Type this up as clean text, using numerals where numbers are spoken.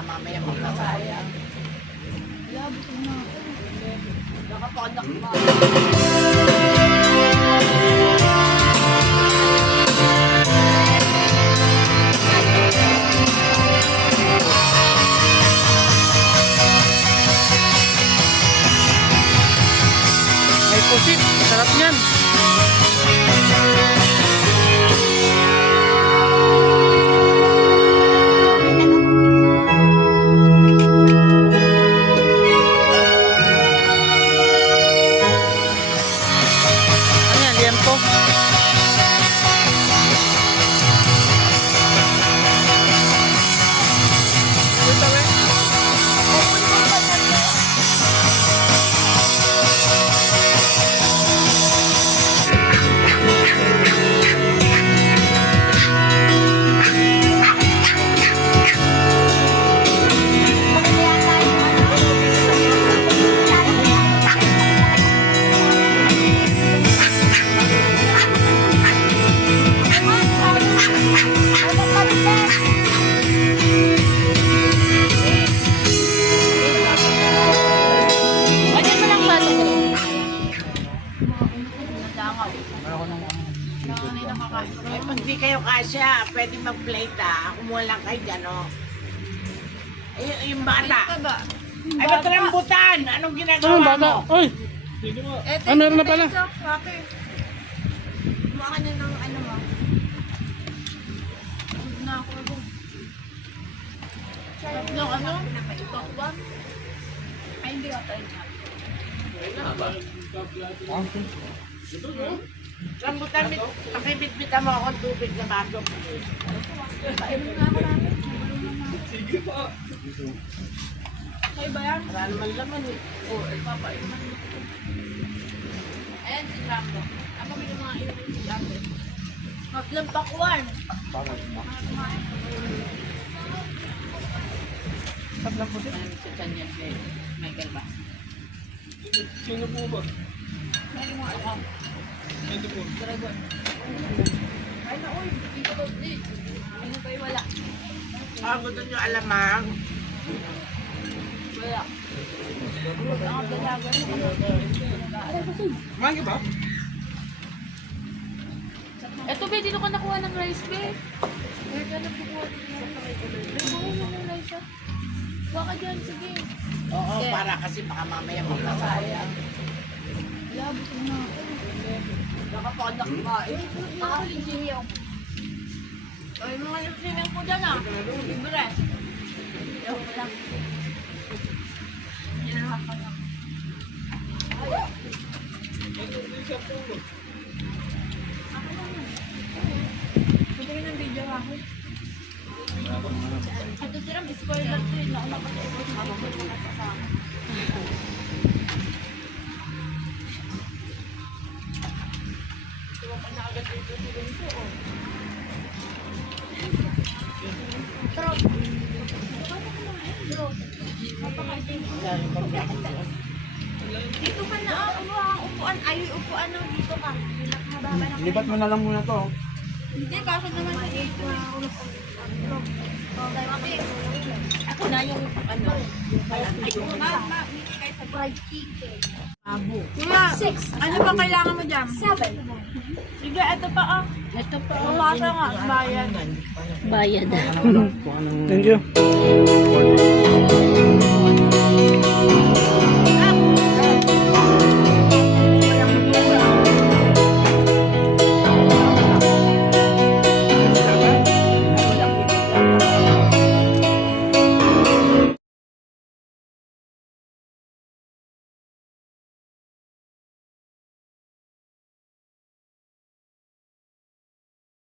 baka mamaya magkasayang. Labot na ako. Nakapanak mo. May pusit. Sarap niyan. Ano yan? Liempo? Eh, pag di kayo kasya, pwede mag-plate Kumuha lang kayo dyan, oh. Eh, yung bata. Ay, ba't rambutan? Anong ginagawa Ano bata? mo? Uy! Ah, meron na pala. Kumuha ka na ng ano mo. Huwag na ako agad. Sarap ng ano? Pinapaitok. Ay, hindi ka tayo na. Rambutan, pakibit-bitan mo akong tubig na baso. Painom na ako namin. Sige po. Kayo ba yan? Wala naman laman eh. Oo, ipapainom. Ayan si Rambo. Ako may mga inom si Rambo. Maglang pakwan. Ano sa kanya si Michael ba? Sino po ba? May mga ako. Ito po. Dragon. Ay na, uy. Dito ko, di. Ano kayo wala? Gusto nyo alamang? Wala. Ang dalaga. Mangi ba? Eto, be, dito ka nakuha ng rice, be. Where ka na kukuha ng rice? Kuha mo ng rice, ah. Kuha ka dyan, sige. Oo, Okay. para kasi baka mamaya magkasayang. Labot na ako. Nakapanak mo eh. Nakakaligyan. Ay, mga lipsining ko dyan, ah. Libre. Ayaw ko lang. Ginahan ko lang. Ako lang yan. Sabihin ng video ako. Ito sila, may spoiler to yun. Nauna pa tayo. Ako ko mga kasama. Tuwa pa na agad dito si Benzo, oh. Bro. Paano kumain, bro? Napakasin. Dito ka na, upuan. Ay, upuan na dito ka. Mababa na. Lipat mo na lang muna to. Hindi, kaso naman dito na. Ako na yung ano. Kaya sa fried chicken. Abo. Ano ba kailangan mo dyan? 7. Sige, ito pa ah. Ito pa. Umasa nga, bayan. Thank you.